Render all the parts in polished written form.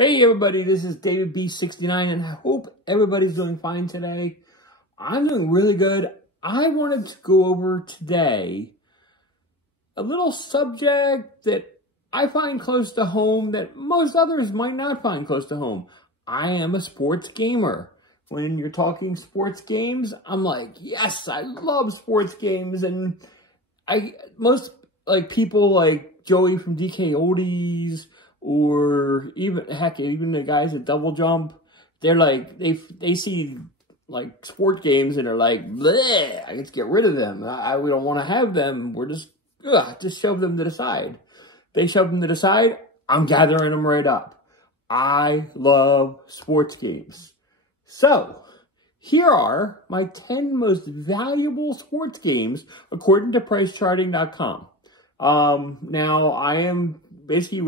Hey everybody, this is David B69 and I hope everybody's doing fine today. I'm doing really good. I wanted to go over today a little subject that I find close to home that most others might not find close to home. I am a sports gamer. When you're talking sports games, I'm like, yes, I love sports games. And most people like Joey from DK Oldies, or even the guys at Double Jump, they're like, they see like sport games and they're like, bleh, I get to get rid of them. We don't want to have them. We're just shove them to the side. They shove them to the side. I'm gathering them right up. I love sports games. So here are my 10 most valuable sports games according to PriceCharting.com. Now I am basically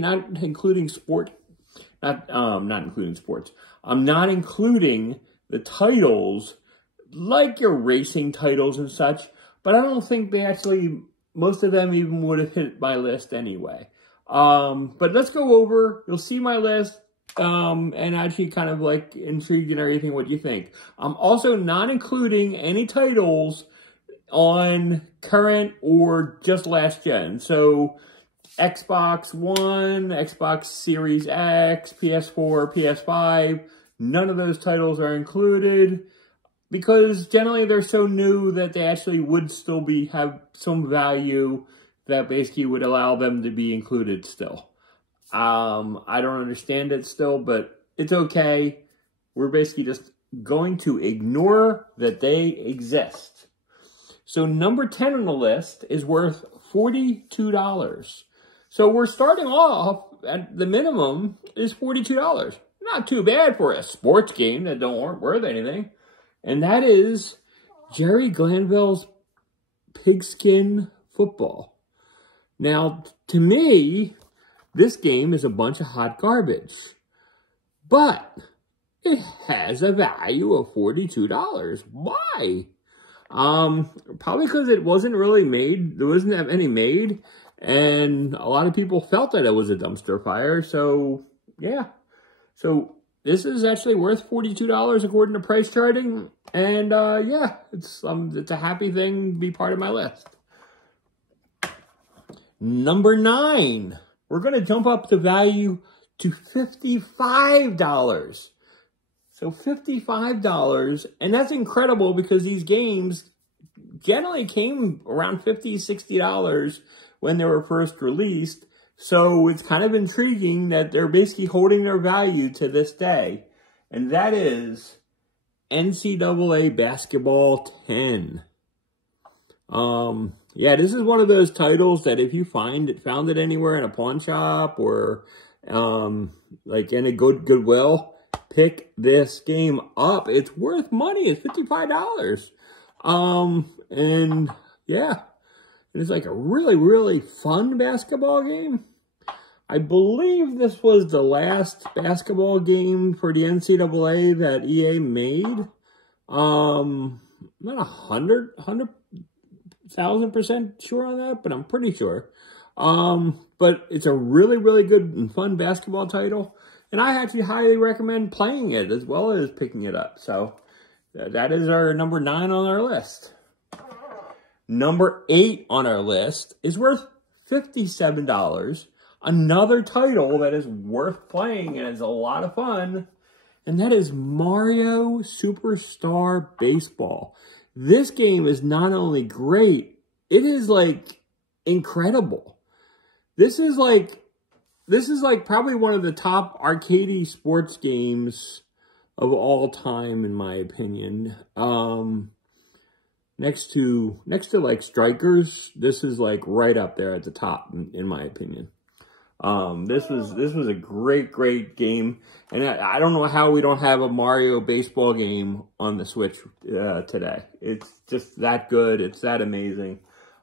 not including sports. I'm not including the titles like your racing titles and such, but I don't think most of them even would have hit my list anyway. But let's go over, you'll see my list, and actually kind of like intrigued and everything what you think. I'm also not including any titles on current or just last gen. So Xbox One, Xbox Series X, PS4, PS5, none of those titles are included because generally they're so new that they actually would still have some value that basically would allow them to be included still. I don't understand it still, but it's okay. We're basically just going to ignore that they exist. So number 10 on the list is worth $42. So we're starting off at the minimum is $42. Not too bad for a sports game that aren't worth anything. And that is Jerry Glanville's Pigskin Football. Now, to me, this game is a bunch of hot garbage. But it has a value of $42. Why? Probably because it wasn't really made. There wasn't that many made. And a lot of people felt that it was a dumpster fire. So, yeah. So, this is actually worth $42 according to Price Charting. And, yeah, it's a happy thing to be part of my list. Number 9. We're going to jump up the value to $55. So, $55. And that's incredible because these games generally came around $50, $60 when they were first released. So it's kind of intriguing that they're basically holding their value to this day. And that is NCAA Basketball 10. Yeah, this is one of those titles that if you found it anywhere in a pawn shop or like in a Goodwill, pick this game up. It's worth money. It's $55. And yeah. It's like a really, really fun basketball game. I believe this was the last basketball game for the NCAA that EA made. I'm not 100,000% sure on that, but I'm pretty sure. But it's a really, really good and fun basketball title. And I actually highly recommend playing it as well as picking it up. So that is our number 9 on our list. Number 8 on our list is worth $57. Another title that is worth playing and is a lot of fun. And that is Mario Superstar Baseball. This game is not only great, it is like incredible. This is like probably one of the top arcadey sports games of all time, in my opinion. Next to like Strikers, this is like right up there at the top, in my opinion. This was a great game, and I don't know how we don't have a Mario baseball game on the Switch today. It's just that good. It's that amazing,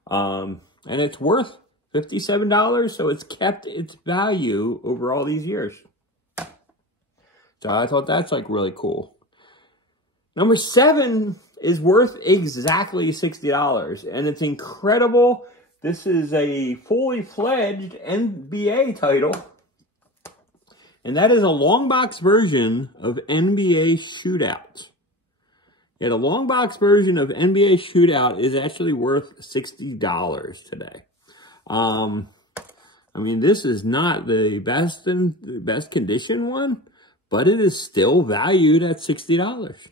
and it's worth $57. So it's kept its value over all these years. So I thought that's like really cool. Number 7 is worth exactly $60, and it's incredible. This is a fully fledged NBA title, And that is a long box version of NBA Shootout. Yeah, the long box version of NBA Shootout is actually worth $60 today. I mean, this is not the best condition one, but it is still valued at $60.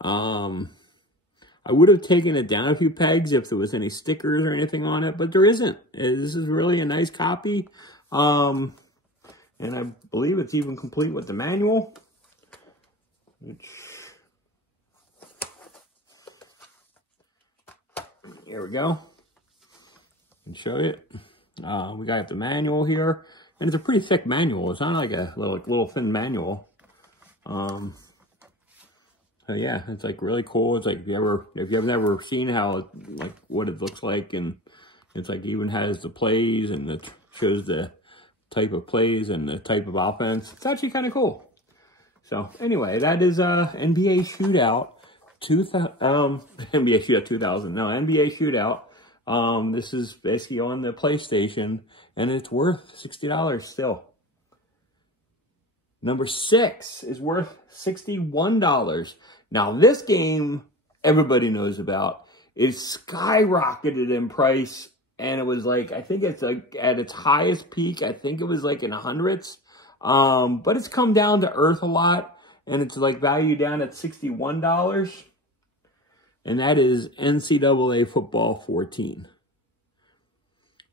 I would have taken it down a few pegs if there was any stickers or anything on it, but there isn't. This is really a nice copy. And I believe it's even complete with the manual. Here we go. I can show you. We got the manual here. And it's a pretty thick manual. It's not like a little thin manual. So yeah, it's like really cool. It's like if you've never seen how what it looks like, and it's like even has the plays and it shows the type of plays and the type of offense. It's actually kind of cool. So anyway, that is NBA Shootout 2000. NBA Shootout 2000. No, NBA Shootout. This is basically on the PlayStation, and it's worth $60 still. Number 6 is worth $61. Now, this game everybody knows about. It skyrocketed in price, and it was like, I think it's like at its highest peak, I think it was like in the hundreds. But it's come down to earth a lot, and it's like valued down at $61. And that is NCAA Football 14.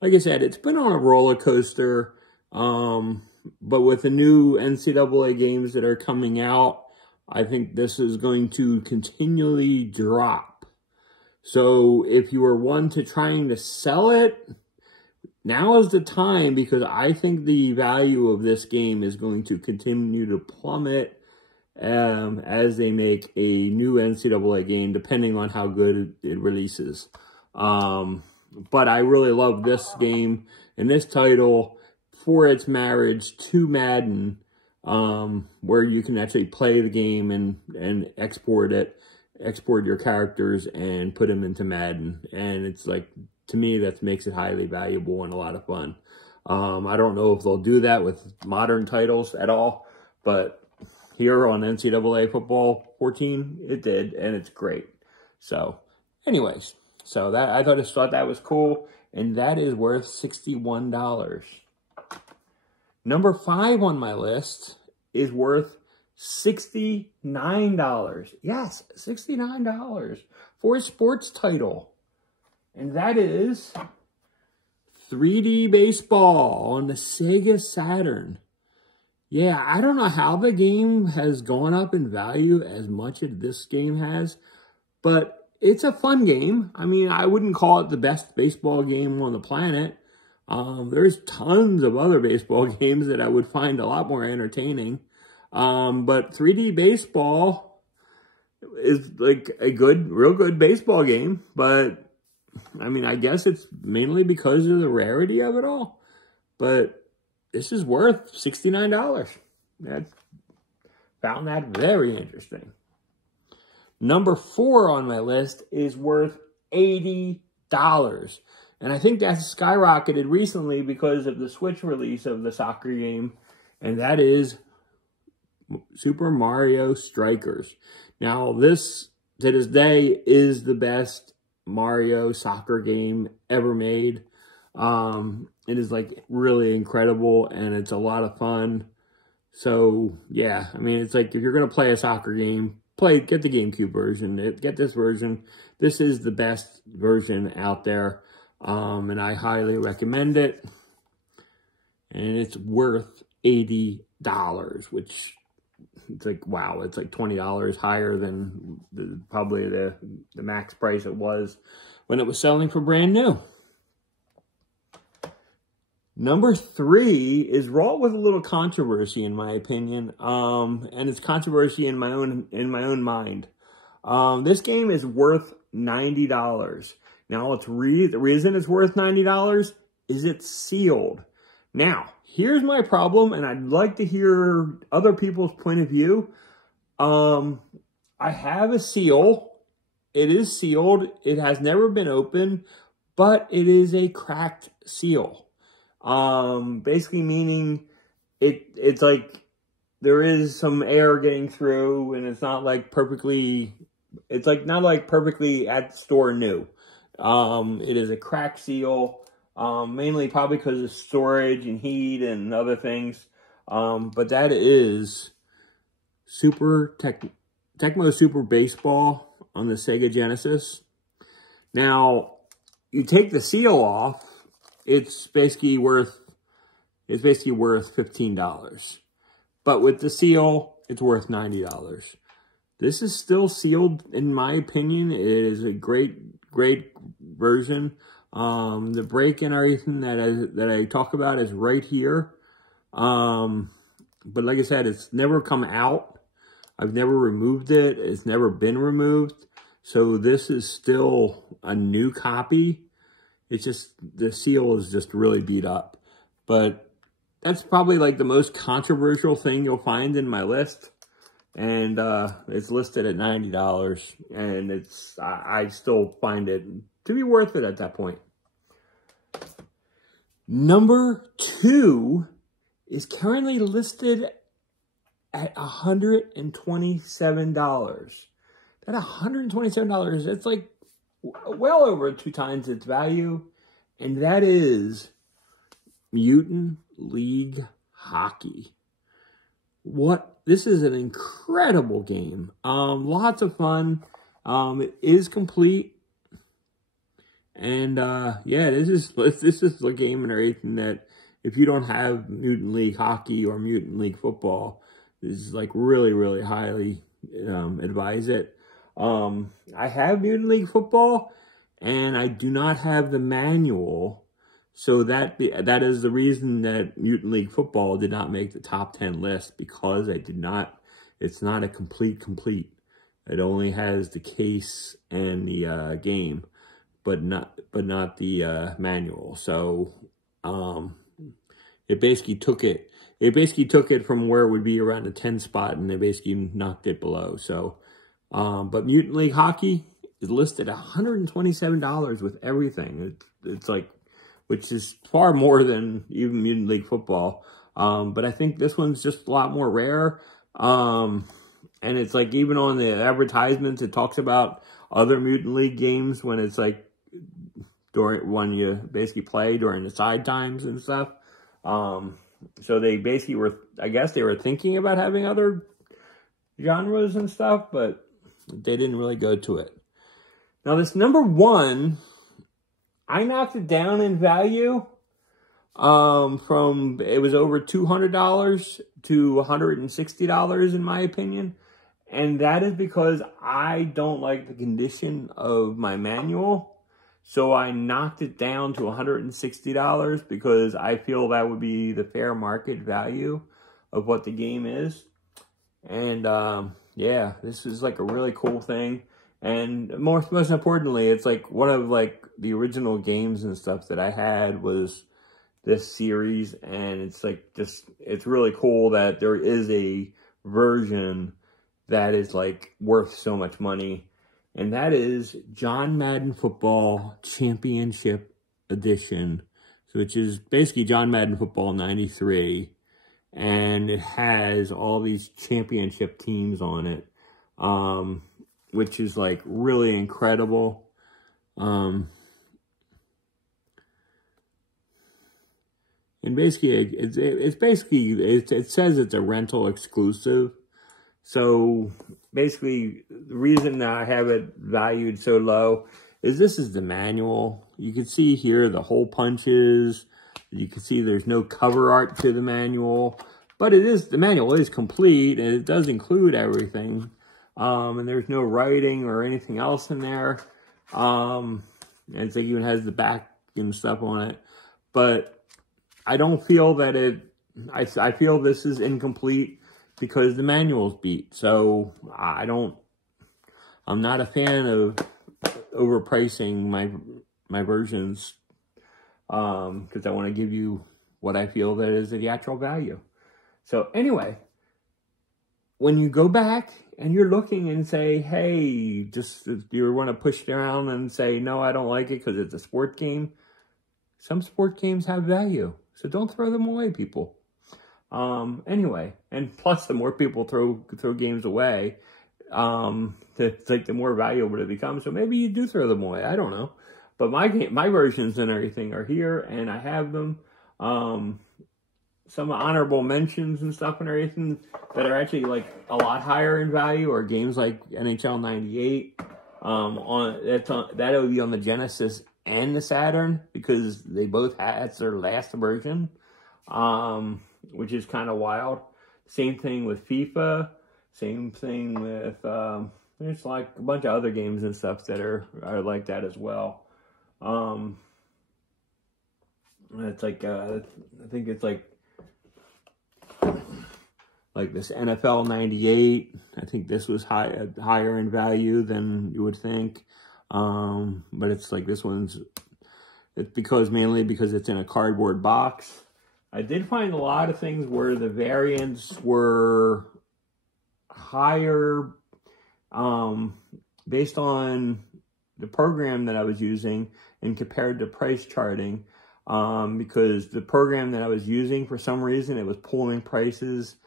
Like I said, it's been on a roller coaster. But with the new NCAA games that are coming out, I think this is going to continually drop. So if you are one to trying to sell it, now is the time, because I think the value of this game is going to continue to plummet as they make a new NCAA game, depending on how good it releases. But I really love this game and this title for its marriage to Madden, where you can actually play the game and export your characters and put them into Madden. And it's like, to me, that makes it highly valuable and a lot of fun. I don't know if they'll do that with modern titles at all, but here on NCAA Football 14, it did, and it's great. So, anyways, so that I just thought that was cool, and that is worth $61. Number 5 on my list is worth $69. Yes, $69 for a sports title. And that is 3D Baseball on the Sega Saturn. Yeah, I don't know how the game has gone up in value as much as this game has, but it's a fun game. I mean, I wouldn't call it the best baseball game on the planet. There's tons of other baseball games that I would find a lot more entertaining. But 3D Baseball is like a real good baseball game. But, I mean, I guess it's mainly because of the rarity of it all. But this is worth $69. I found that very interesting. Number 4 on my list is worth $80. And I think that's skyrocketed recently because of the Switch release of the soccer game. And that is Super Mario Strikers. Now, this, to this day, is the best Mario soccer game ever made. It is, like, really incredible, and it's a lot of fun. So, yeah, I mean, it's like, if you're going to play a soccer game, get the GameCube version. Get this version. This is the best version out there. And I highly recommend it. And it's worth $80, which it's like, wow, it's like $20 higher than probably the max price it was when it was selling for brand new. Number 3 is wrought with a little controversy, in my opinion, and it's controversy in my own mind. This game is worth $90. Now, the reason it's worth $90 is it's sealed. Now, here's my problem, and I'd like to hear other people's point of view. I have a seal. It is sealed. It has never been opened, but it is a cracked seal. Basically meaning it's like there is some air getting through, and it's not like perfectly, it's like not like perfectly at the store new. It is a crack seal, mainly probably because of storage and heat and other things. But that is Tecmo Super Baseball on the Sega Genesis. Now, you take the seal off, it's basically worth $15. But with the seal, it's worth $90. This is still sealed, in my opinion. It is a great version. The break and everything that I talk about is right here. But like I said, it's never come out. I've never removed it. It's never been removed. So this is still a new copy. It's just, the seal is just really beat up. But that's probably like the most controversial thing you'll find in my list. And it's listed at $90. And I still find it to be worth it at that point. Number 2 is currently listed at $127. That $127, that's like well over 2 times its value. And that is Mutant League Hockey. This is an incredible game. Lots of fun. It is complete. And yeah, this is a game and everything that if you don't have Mutant League Hockey or Mutant League Football, this is like really highly advise it. I have Mutant League Football, and I do not have the manual. So that is the reason that Mutant League Football did not make the top 10 list, because it's not a complete. It only has the case and the game, but not the manual. So it basically took it from where it would be around the 10 spot, and they basically knocked it below. So but Mutant League Hockey is listed at $127 with everything. It's like, which is far more than even Mutant League Football. But I think this one's just a lot more rare. And it's like, even on the advertisements, it talks about other Mutant League games when it's like, when you basically play during the side times and stuff. So they basically I guess they were thinking about having other genres and stuff, but they didn't really go to it. Now this number 1, I knocked it down in value from, it was over $200 to $160 in my opinion. And that is because I don't like the condition of my manual. So I knocked it down to $160 because I feel that would be the fair market value of what the game is. And yeah, this is like a really cool thing. And most importantly, it's like one of like the original games and stuff that I had was this series. And it's like it's really cool that there is a version that is like worth so much money. And that is John Madden Football Championship Edition, which is basically John Madden Football 93. And it has all these championship teams on it, which is like really incredible. And basically, it says it's a rental exclusive. So basically, the reason that I have it valued so low is this is the manual. You can see here the hole punches. You can see there's no cover art to the manual, but the manual is complete, and it does include everything. And there's no writing or anything else in there. And it even has the back and stuff on it. But I don't feel that I feel this is incomplete because the manual's beat. So I'm not a fan of overpricing my versions, because I want to give you what I feel that is the actual value. So anyway, when you go back and you're looking and say, hey, just you want to push it around and say, no, I don't like it because it's a sport game. Some sport games have value, so don't throw them away, people. Anyway, and plus the more people throw games away, it's like the more valuable they become. So maybe you do throw them away. I don't know. But my versions and everything are here, and I have them. Some honorable mentions and stuff and everything that are actually like a lot higher in value are games like NHL 98. That'll be on the Genesis and the Saturn because they both had their last version, which is kind of wild. Same thing with FIFA. Same thing with there's like a bunch of other games and stuff that are like that as well. It's like I think it's like this NFL 98. I think this was higher in value than you would think. But it's like this one's, it's mainly because it's in a cardboard box. I did find a lot of things where the variants were higher based on the program that I was using and compared to price charting, because the program that I was using, for some reason, it was pulling prices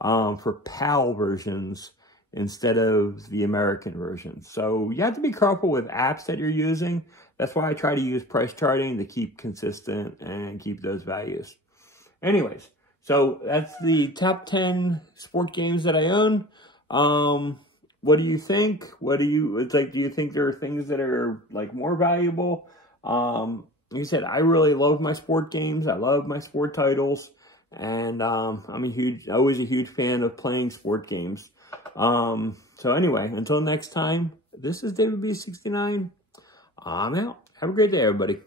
for PAL versions instead of the American version. So you have to be careful with apps that you're using. That's why I try to use price charting to keep consistent and keep those values. Anyways, so that's the top 10 sport games that I own. What do you think? Do you think there are things that are like more valuable? Like I said, I really love my sport games. I love my sport titles. And I'm always a huge fan of playing sport games. So anyway, until next time, this is David B69. I'm out. Have a great day, everybody.